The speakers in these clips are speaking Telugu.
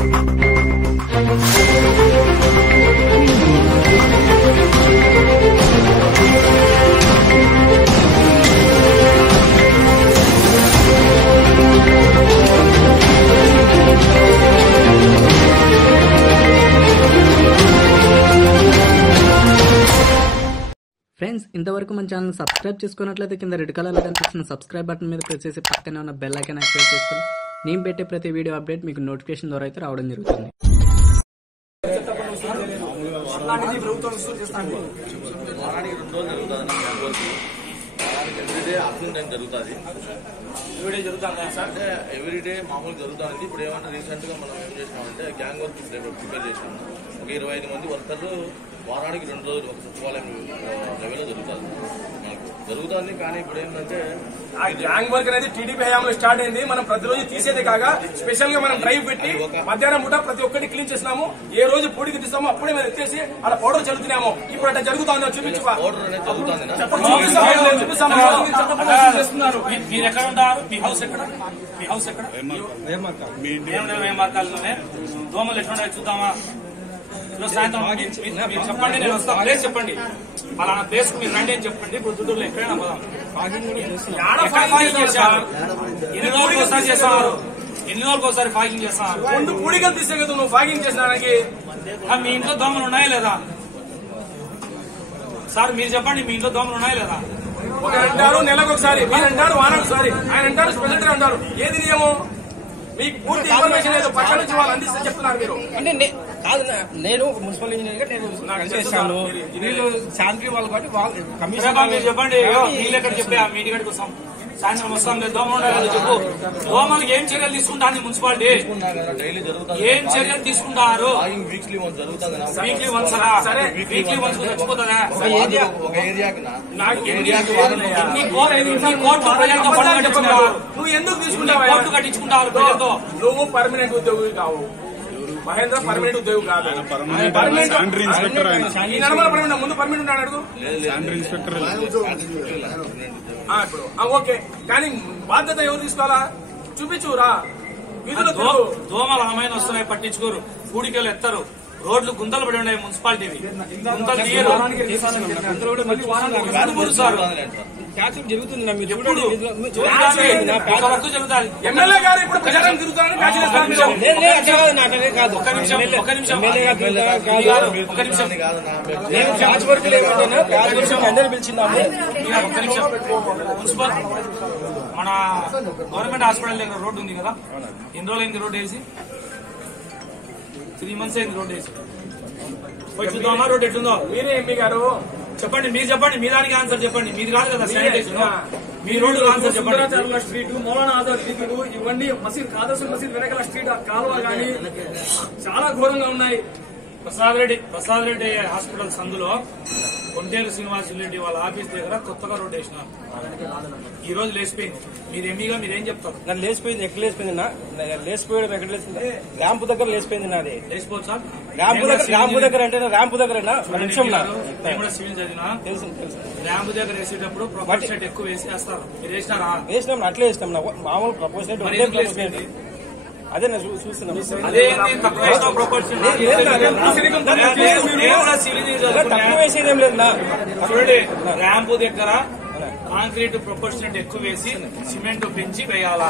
ఫ్రెండ్స్, ఇంతవరకు మన ఛానల్ సబ్స్క్రైబ్ చేసుకున్నట్లయితే కింద రెడ్ కలర్లో కనిపిస్తున్న సబ్స్క్రైబ్ బటన్ మీద ప్రెస్ చేసి పక్కనే ఉన్న బెల్ ఐకాన్ యాక్టివేట్ చేసుకుని నేను పెట్టే ప్రతి వీడియో అప్డేట్ మీకు నోటిఫికేషన్ ద్వారా అయితే రావడం జరుగుతుంది. ఎవ్రీడే మామూలు జరుగుతుంది. ఇప్పుడు ఏమంటే రీసెంట్ గా మనం ఏం చేసినామంటే గ్యాంగ్ వర్క్ ప్రిపేర్ చేసినాము. ఒక 25 మంది వర్కర్లు వారానికి 2 రోజులు ఒక సచివాలయం లెవెల్లో జరుగుతుంది. కానీ ఇప్పుడు ఏంటంటే ఆ గ్యాంగ్ వర్క్ అనేది టీడీపీ హయాంలో స్టార్ట్ అయింది. మనం ప్రతిరోజు తీసేదే కాగా స్పెషల్ గా మనం డ్రైవ్ పెట్టి మధ్యాహ్నం పూట ప్రతి ఒక్కటి క్లీన్ చేసినాము. ఏ రోజు పొడికి తీస్తామో అప్పుడే మేము ఎత్తేసి అలా పౌడర్ చల్లుతున్నాము. ఇప్పుడు అట్లా జరుగుతుందో చూపించు. పౌడర్ అనేది జరుగుతుంది. మీరు ఎక్కడ ఉంటారు? మీ హౌస్ ఎక్కడ? మీ హౌస్ ఎక్కడ? మార్కాలలోనే దోమలు ఎట్లున్నాయి చూద్దామా? సాయంత్రం మీరు చెప్పండి, నేను వస్తా. ప్లేస్ చెప్పండి, పలానా ప్లేస్ మీరు రండి అని చెప్పండి. పొద్దుటూరులో ఎక్కడైనా పోదాం. ఎన్ని రోజులకు ఒకసారి చేస్తున్నారు? ఎన్ని రోజులకు ఒకసారి ఫాగింగ్ చేస్తున్నారు? 2 పూడికలు తీసే కదా నువ్వు ఫాగింగ్ చేసినానికి. మీ ఇంట్లో దోమలు ఉన్నాయా లేదా? సార్ మీరు చెప్పండి, మీ ఇంట్లో దోమలు ఉన్నాయా లేదా? ఒకరు అంటారు నెలకు ఒకసారి, మీరు అంటారు వారానికి ఒకసారి, ఆయన అంటారు స్పెషల్ అంటారు. ఏది నియమం? మీకు పూర్తి ఇన్ఫర్మేషన్ లేదు. పక్క నుంచి వాళ్ళు అందిస్తే చెప్తున్నారు మీరు. అంటే కాదు, నేను మున్సిపల్ ఇంజనీర్ గా నేను చేస్తాను. వీళ్ళు శాంతి వాళ్ళు కాబట్టి వాళ్ళు కమిషన్ మీరు చెప్పండి. వీళ్ళు ఎక్కడ చెప్పా మీటింగ్ గడికి వస్తాం, సాయంత్రం వస్తాం. లేదు దోమ ఉండాలి చెప్పు. దోమలకు ఏం చర్యలు తీసుకుంటాను మున్సిపాలిటీ? డైలీ జరుగుతుంది. ఏం చర్యలు తీసుకుంటారు? వీక్లీ వన్స్ జరుగుతుంది. వీక్లీ వన్స్ సరే, వీక్లీ వన్స్ చచ్చిపోతుందా? ఒక ఏరియాకి నువ్వు ఎందుకు తీసుకుంటావు? కోర్టు కట్టించుకుంటావు ప్రజలతో. నువ్వు పర్మనెంట్ ఉద్యోగి కావు. మహేంద్ర పర్మనెంట్ ఉద్యోగి కాదు. ఈ నడమల పర్మనెంట్ ముందు పర్మనెంట్ ఉన్నాడు అడుగు. ఇప్పుడు ఓకే, కానీ బాధ్యత ఎవరు తీసుకోవాలా? చూపించురా. దోమలు అమైన వస్తున్నాయి, పట్టించుకోరు. కూడికలు ఎత్తరు. రోడ్లు గుంతలు పడి ఉన్నాయి. మున్సిపాలిటీవి గుంతలు తీయరు. జరుగుతుంది. ఎమ్మెల్యే గారు ఇప్పుడు ప్రచారం తిరుగుతారని కాదు. ఒక్క నిమిషం. నేను ప్యాచ్ వర్క్ లేకుండా ప్యాచ్ వర్క్ అందరూ పిలిచిందాము. ఒక్క నిమిషం. మున్సిపల్ మన గవర్నమెంట్ హాస్పిటల్ దగ్గర రోడ్డు ఉంది కదా, ఎన్ని రోజులు అయింది రోడ్డు వేసి? 3 months అయింది రోడ్డు వేసి. పోయి చూద్దామా రోడ్డు ఎట్లుందో? మీరే ఎంపీ గారు చెప్పండి, మీరు చెప్పండి. మీ దానికి ఆన్సర్ చెప్పండి. మీది కాదు కదా శానిటేషన్. మీ రోడ్డు ఆన్సర్ చెప్పండి. స్ట్రీట్, మౌలానా ఆజాద్ స్ట్రీట్, ఇవన్నీ మసీద్ కాదర్శ మసీద్ వెనకాల స్ట్రీట్, కాలువ గానీ చాలా ఘోరంగా ఉన్నాయి. ప్రసాద్ రెడ్డి హాస్పిటల్ సందులో కొంటేరు శ్రీనివాస్ రెడ్డి వాళ్ళ ఆఫీస్ దగ్గర కొత్తగా రోడ్డు వేసినారు. ఈ రోజు లేచిపోయింది. మీరు ఎంఈగా మీరేం చెప్తారు? నన్ను లేచిపోయింది. ఎక్కడ లేచిపోయింది? లేచిపోయడం ఎక్కడ లేచింది? ర్యాంపు దగ్గర లేచిపోయింది. నాది లేచిపోవచ్చు సార్. ర్యాంపు దగ్గర అంటే ర్యాంపు దగ్గర నిమిషం కూడా సివిల్ చదివినా తెలుసు. ర్యాంపు దగ్గర వేసేటప్పుడు ప్రపోజల్ ఎక్కువ వేసేస్తారు. మీరు వేసినారా? వేసినాం, అట్లే వేసినాం. మామూలు ప్రపోజల్ అదే చూస్తున్నాం. తక్కువ వేసేదేం లేదు. చూడండి, ర్యాంపు దగ్గర కాంక్రీట్ ప్రపోర్షనట్ ఎక్కువ వేసి సిమెంట్ పెంచి వేయాలా?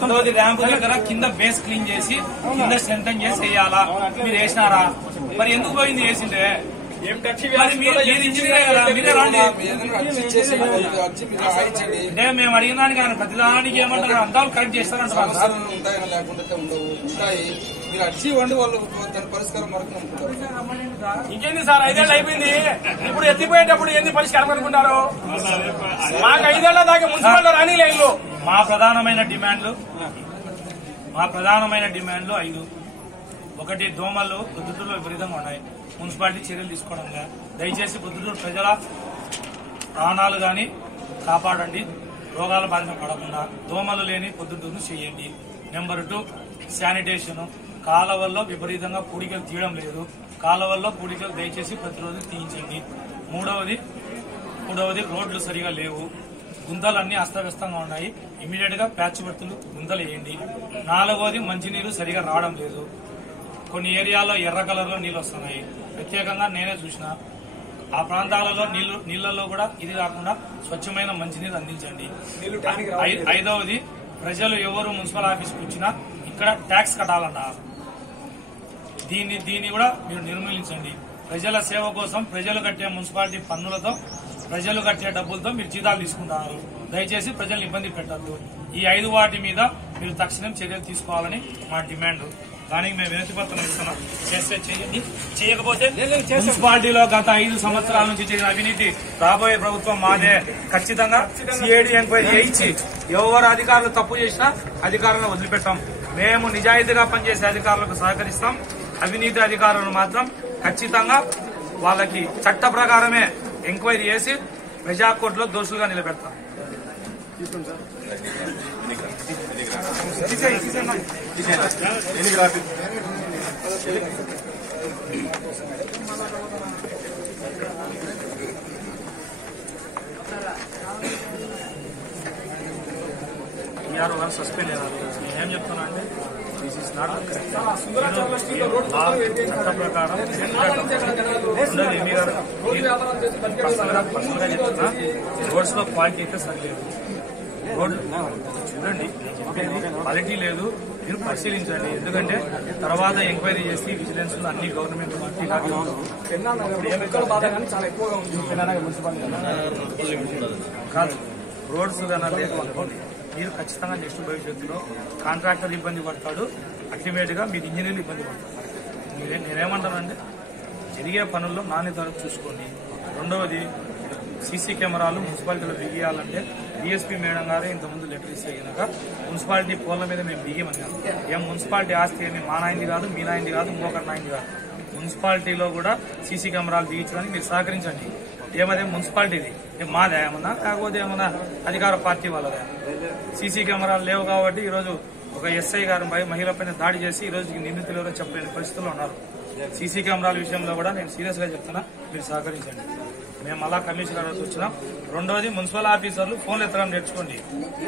రెండోది ర్యాంపు దగ్గర కింద బేస్ క్లీన్ చేసి కింద స్ట్రెంథన్ చేసి వేయాలా? మీరు వేసినారా? మరి ఎందుకు పోయింది వేసింటే? అంటే మేము అడిగిన దానికి ఆయన ప్రతిదానికి ఏమంటారు? అంతా కరెక్ట్ చేస్తారంటారు సార్. మీరు అర్జీ ఇవ్వండి, వాళ్ళు దాని పరిష్కారం వరకు ఇంకేంది సార్? 5 ఏళ్ళు అయిపోయింది. ఇప్పుడు ఎత్తిపోయేటప్పుడు ఏంది పరిష్కారం అనుకుంటారు? మాకు 5 ఏళ్ల దాకా మున్సిపాలిటీ రాని లేదు. మా ప్రధానమైన డిమాండ్లు 5. ఒకటి, దోమలు పొద్దుటూరులో విపరీతంగా ఉన్నాయి. మున్సిపాలిటీ చర్యలు తీసుకోవడంగా దయచేసి పొద్దుటూరు ప్రజల ప్రాణాలు గాని కాపాడండి. రోగాల బారిన పడకుండా దోమలు లేని పొద్దుటూరును చేయండి. Number 2, sanitation. కాలువల్లో విపరీతంగా పూడికలు తీయడం లేదు. కాలువల్లో పూడికలు దయచేసి ప్రతిరోజు తీయించండి. మూడవది రోడ్లు సరిగా లేవు. గుంతలన్నీ అస్తవ్యస్తంగా ఉన్నాయి. ఇమీడియట్ గా ప్యాచ్ వర్తులు గుంతలు వేయండి. 4వది మంచినీరు సరిగా రావడం లేదు. కొన్ని ఏరియాలో ఎర్ర కలర్ లో నీళ్లు వస్తున్నాయి. ప్రత్యేకంగా నేనే చూసిన ఆ ప్రాంతాలలో నీళ్లలో కూడా ఇది కాకుండా స్వచ్ఛమైన మంచినీరు అందించండి. 5వది ప్రజలు ఎవరు మున్సిపల్ ఆఫీస్కి వచ్చినా ఇక్కడ ట్యాక్స్ కట్టాలన్నారు. దీన్ని కూడా మీరు నిర్మూలించండి. ప్రజల సేవ కోసం ప్రజలు కట్టే మున్సిపాలిటీ పన్నులతో ప్రజలు కట్టే డబ్బులతో మీరు జీతాలు తీసుకుంటున్నారు. దయచేసి ప్రజలను ఇబ్బంది పెట్టద్దు. ఈ 5 వాటి మీద మీరు తక్షణం చర్యలు తీసుకోవాలని మా డిమాండ్. దానికి మేము వినతి పత్రం ఇస్తున్నాం. చేస్తే చేయండి, చేయకపోతే మున్సిపాలిటీలో గత 5 సంవత్సరాల నుంచి జరిగిన అవినీతి రాబోయే ప్రభుత్వం మాదే. ఖచ్చితంగా సిఐడి ఎంక్వైరీ చేయించి ఎవరు అధికారులు తప్పు చేసినా అధికారులను వదిలిపెట్టాం. మేము నిజాయితీగా పనిచేసే అధికారులకు సహకరిస్తాం. అవినీతి అధికారులను మాత్రం ఖచ్చితంగా వాళ్ళకి చట్ట ప్రకారమే ఎంక్వైరీ చేసి ప్రజాకోర్టులో దోషులుగా నిలబెడతాం. యారు వారు సస్పెండ్ అయ్యారు. నేనేం చెప్తున్నా అంటే దిస్ ఇస్ నాట్ చట్ట ప్రకారం చెప్తున్నా. రోడ్స్ లో క్వాలిటీ అయితే సరిలేదు. రోడ్ చూడండి, క్వాలిటీ లేదు. మీరు పరిశీలించండి. ఎందుకంటే తర్వాత ఎంక్వైరీ చేసి విజిలెన్స్ అన్ని గవర్నమెంట్ కాదు రోడ్స్ కానీ లేదు అనుకోండి. మీరు ఖచ్చితంగా నెక్స్ట్ భవిష్యత్తులో కాంట్రాక్టర్ ఇబ్బంది పడతాడు. అల్టిమేట్ గా మీరు ఇంజనీర్లు ఇబ్బంది పడతారు. నేనేమంటానంటే జరిగే పనుల్లో నాణ్యత చూసుకోండి. 2వది సీసీ కెమెరాలు మున్సిపాలిటీలో బిగియాలంటే డిఎస్పీ మేడం గారే ఇంతకుముందు లెటర్ ఇస్తే కనుక మున్సిపాలిటీ పోల్ల మీద మేము బిగియమన్నాం. ఏం మున్సిపాలిటీ ఆస్తి ఏమి మా నాయనది కాదు, మీ నాయనది కాదు, ఇంకొకరి నాయనది కాదు. మున్సిపాలిటీలో కూడా సీసీ కెమెరాలు బిగించడానికి మీరు సహకరించండి. ఏమదే మున్సిపాలిటీది మాదే ఏమన్నా, కాకపోతే ఏమన్నా అధికార పార్టీ వాళ్ళదే. సీసీ కెమెరాలు లేవు కాబట్టి ఈరోజు ఒక ఎస్ఐ గారు మహిళ పైన దాడి చేసి ఈ రోజు నిందితులు ఎవరో చెప్పలేని పరిస్థితుల్లో ఉన్నారు. సీసీ కెమెరాల విషయంలో కూడా నేను సీరియస్ గా చెప్తున్నా, మీరు సహకరించండి. మేము అలా కమిషనర్ వచ్చినాం. 2వది మున్సిపల్ ఆఫీసర్లు ఫోన్లు ఎత్తడం నేర్చుకోండి.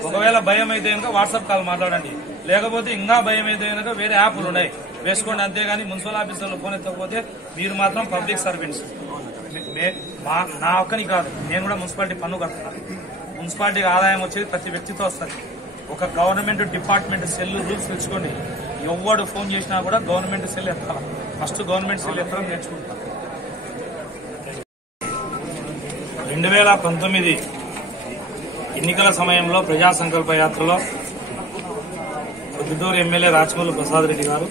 ఒకవేళ భయం అయితే కనుక వాట్సాప్ కాల్ మాట్లాడండి. లేకపోతే ఇంకా భయం అయితే కనుక వేరే యాప్లు ఉన్నాయి, వేసుకోండి. అంతేగాని మున్సిపల్ ఆఫీసర్లు ఫోన్ ఎత్తకపోతే మీరు మాత్రం పబ్లిక్ సర్వెంట్స్. నా ఒక్కని కాదు, నేను కూడా మున్సిపాలిటీ పన్ను కడుతున్నాను. మున్సిపాలిటీకి ఆదాయం వచ్చేది ప్రతి వ్యక్తితో వస్తుంది. ఒక గవర్నమెంట్ డిపార్ట్మెంట్ సెల్ రూల్స్ తెచ్చుకోండి. ఎవడు ఫోన్ చేసినా కూడా గవర్నమెంట్ సెల్ ఎత్తాలి. ఫస్ట్ గవర్నమెంట్ సెల్ ఎత్తడం నేర్చుకుంటాం. 2019 ఎన్నికల సమయంలో ప్రజా సంకల్ప యాత్రలో ప్రొద్దుటూరు ఎమ్మెల్యే రాచమల్లు ప్రసాద్ రెడ్డి గారు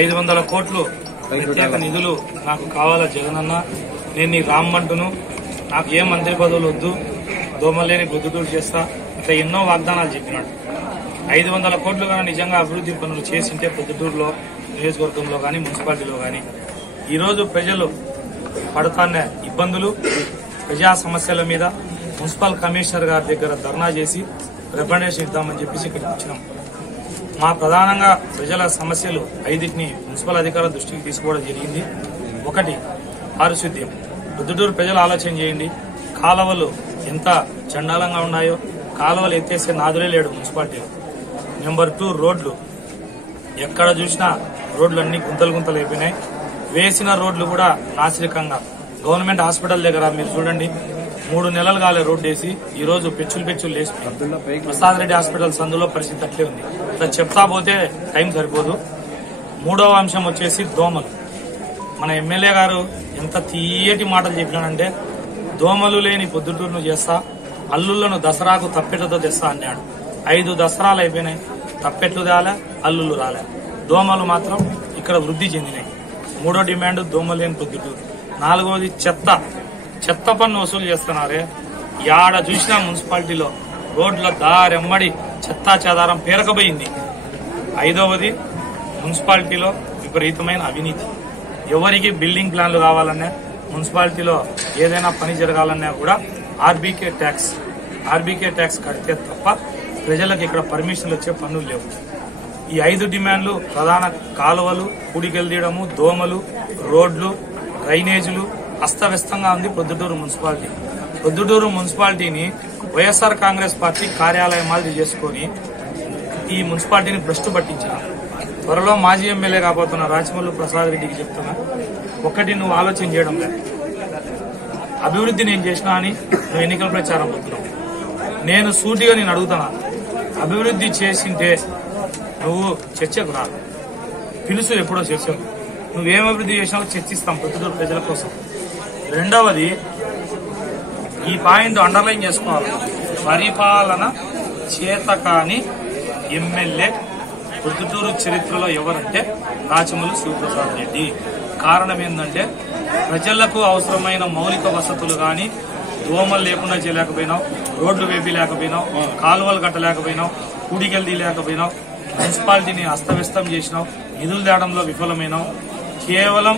500 కోట్లు ప్రత్యేక నిధులు నాకు కావాలా జగనన్న, నేను నీ రామ్మంటును, నాకు ఏ మంత్రి పదవులు వద్దు, దోమలేని ప్రొద్దుటూరు చేస్తా, ఇట్లా ఎన్నో వాగ్దానాలు చెప్పినాడు. 500 కోట్లు కానీ నిజంగా అభివృద్ధి పనులు చేసింటే ప్రొద్దుటూరులో నియోజకవర్గంలో కానీ మున్సిపాలిటీలో కానీ ఈరోజు ప్రజలు పడుతున్న ఇబ్బందులు, ప్రజా సమస్యల మీద మున్సిపల్ కమిషనర్ గారి దగ్గర ధర్నా చేసి రికమెండేషన్ ఇద్దామని చెప్పేసి ఇక్కడికి వచ్చినాం. మా ప్రధానంగా ప్రజల సమస్యలు 5టిని మున్సిపల్ అధికారుల దృష్టికి తీసుకోవడం జరిగింది. 1 పారిశుద్ధ్యం. ప్రొద్దుటూరు ప్రజలు ఆలోచన చేయండి, కాలువలు ఎంత చండాలంగా ఉన్నాయో. కాలువలు ఎత్తేసే నాదులే లేడు మున్సిపాలిటీలో. నెంబర్ 2 రోడ్లు. ఎక్కడ చూసినా రోడ్లన్నీ గుంతలు అయిపోయినాయి. వేసిన రోడ్లు కూడా నాసిరకంగా. గవర్నమెంట్ హాస్పిటల్ దగ్గర మీరు చూడండి, 3 నెలలు కాలే రోడ్డు వేసి ఈ రోజు పెచ్చులు లేసిపోయి ప్రసాద్ రెడ్డి హాస్పిటల్ సందులో పరిస్థితి అట్లే ఉంది. ఇట్లా చెప్తా పోతే టైం సరిపోదు. 3వ అంశం వచ్చేసి దోమలు. మన ఎమ్మెల్యే గారు ఎంత తీయటి మాటలు చెప్పినాడంటే, దోమలు లేని పొద్దుటూరును చేస్తా, అల్లుళ్లను దసరాకు తప్పెట్లతో తెస్తా అన్నాడు. 5 దసరాలు అయిపోయినాయి, తప్పెట్లు రాలే, అల్లుళ్ళు రాలే. దోమలు మాత్రం ఇక్కడ వృద్ధి చెందినాయి. 3వ డిమాండ్ దోమలు లేని పొద్దుటూరు. 4వది చెత్త పన్ను వసూలు చేస్తున్నారే. యాడ చూసినా మున్సిపాలిటీలో రోడ్ల దారెమ్మడి చెత్తా చెదారం పేరకపోయింది. 5వది మున్సిపాలిటీలో విపరీతమైన అవినీతి. ఎవరికి బిల్డింగ్ ప్లాన్లు కావాలన్నా, మున్సిపాలిటీలో ఏదైనా పని జరగాలన్నా కూడా ఆర్బీకే ట్యాక్స్ కడితే తప్ప ప్రజలకు ఇక్కడ పర్మిషన్లు వచ్చే పనులు లేవు. ఈ 5 డిమాండ్లు ప్రధాన కాలువలు, కుడికెలు తీయడము, దోమలు, రోడ్లు, డ్రైనేజీలు అస్తవ్యస్తంగా ఉంది ప్రొద్దుటూరు మున్సిపాలిటీ. ప్రొద్దుటూరు మున్సిపాలిటీని వైఎస్ఆర్ కాంగ్రెస్ పార్టీ కార్యాలయం మాదిరి చేసుకుని ఈ మున్సిపాలిటీని భ్రష్టు పట్టించిన త్వరలో మాజీ ఎమ్మెల్యే కాబోతున్న రాచమల్లు ప్రసాద్ రెడ్డికి చెప్తున్నా, ఒకటి నువ్వు ఆలోచన చేయడం లేదు. అభివృద్ధి నేను చేసినా అని నువ్వు ఎన్నికల ప్రచారం పోతున్నావు. నేను సూటిగా నేను అడుగుతున్నా, అభివృద్ధి చేసింటే నువ్వు చర్చకు రా, పిలుసు ఎప్పుడో చర్చకు. నువ్వేం అభివృద్ధి చేసినావో చర్చిస్తాం ప్రొద్దుటూరు ప్రజల కోసం. రెండవది, ఈ పాయింట్ అండర్లైన్ చేసుకోవాలి. పరిపాలన చేతకాని ఎమ్మెల్యే ప్రొద్దుటూరు చరిత్రలో ఎవరంటే రాచమల్లు శివప్రసాద్ రెడ్డి. కారణం ఏంటంటే ప్రజలకు అవసరమైన మౌలిక వసతులు గాని దోమలు లేకుండా చేయలేకపోయినావు, రోడ్లు వేపిలేకపోయినావు, కాలువలు కట్టలేకపోయినావు, కూడికెళ్ళి తీయలేకపోయినావు, మున్సిపాలిటీని అస్తవ్యస్తం చేసినావు, నిధులు తేడంలో విఫలమైనావు. కేవలం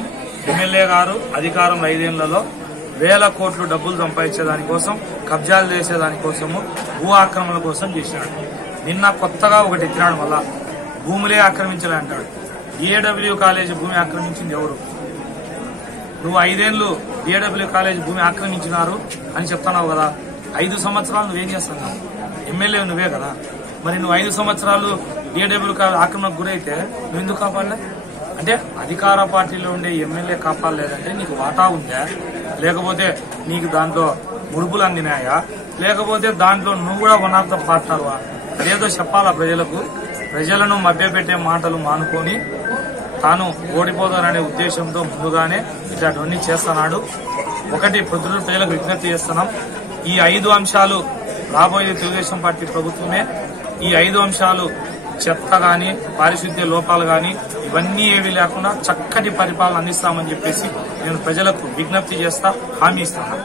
ఎమ్మెల్యే గారు అధికారం 5 ఏళ్లలో వేల కోట్లు డబ్బులు సంపాదించేదానికోసం, కబ్జాలు చేసేదానికోసము, భూ ఆక్రమణల కోసం చేసినాడు. నిన్న కొత్తగా ఒకటి ఎత్తినాడు, మళ్ళా భూములే ఆక్రమించలే అంటాడు. డిఏడబ్ల్యూ కాలేజీ భూమి ఆక్రమించింది ఎవరు? నువ్వు 5 ఏళ్లు డిఏడబ్ల్యూ కాలేజీ భూమి ఆక్రమించినారు అని చెప్తున్నావు కదా. 5 సంవత్సరాలు నువ్వేం చేస్తున్నావు? ఎమ్మెల్యే నువ్వే కదా. మరి నువ్వు 5 సంవత్సరాలు డిఏడబ్ల్యూ ఆక్రమణకు గురైతే నువ్వు ఎందుకు కాపాడలే? అంటే అధికార పార్టీలో ఉండే ఎమ్మెల్యే కాపాడలేదంటే నీకు వాటా ఉందా, లేకపోతే నీకు దాంట్లో ముడుపులు అందినాయా, లేకపోతే దాంట్లో నువ్వు కూడా వన్ ఆఫ్ ద పార్ట్నర్వా? అదేదో చెప్పాలా ప్రజలకు. ప్రజలను మభ్యపెట్టే మాటలు మానుకొని తాను ఓడిపోతాననే ఉద్దేశంతో ముందుగానే ఇట్లాంటివన్నీ చేస్తున్నాడు. ఒకటి, ప్రొద్దుటూరు ప్రజలకు విజ్ఞప్తి చేస్తున్నాం, ఈ 5 అంశాలు రాబోయే తెలుగుదేశం పార్టీ ప్రభుత్వమే. ఈ 5 అంశాలు చెత్త గాని, పారిశుద్ధ్య లోపాలు గాని ఇవన్నీ ఏవి లేకుండా చక్కటి పరిపాలన అందిస్తామని చెప్పేసి నేను ప్రజలకు విజ్ఞప్తి చేస్తా, హామీ ఇస్తాను.